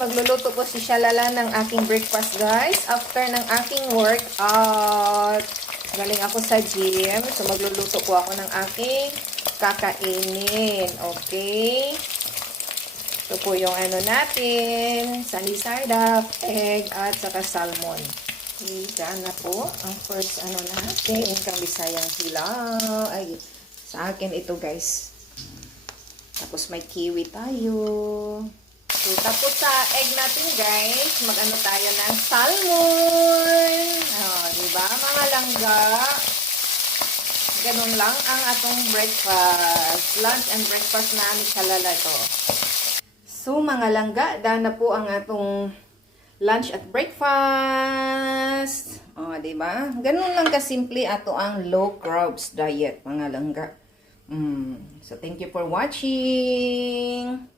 Magluluto po si Shalala ng aking breakfast, guys. After ng aking workout. Galing ako sa gym. So, magluluto po ako ng aking kakainin. Okay? Ito po yung ano natin. Sunny side up, egg, at saka salmon. Okay, dyan na po. Ang first ano natin. Kang Bisayang hilaw. Ay, sa akin ito, guys. Tapos may kiwi tayo. So, tapos sa egg natin, guys, mag-ano tayo ng salmon. Oh, diba? Mga langga. Ganun lang ang atong breakfast. Lunch and breakfast na ni Shalala to. So, mga langga, dahil na po ang atong lunch at breakfast. Oh, diba? Ganun lang kasimple ato ang low carbs diet, mga langga. So, thank you for watching.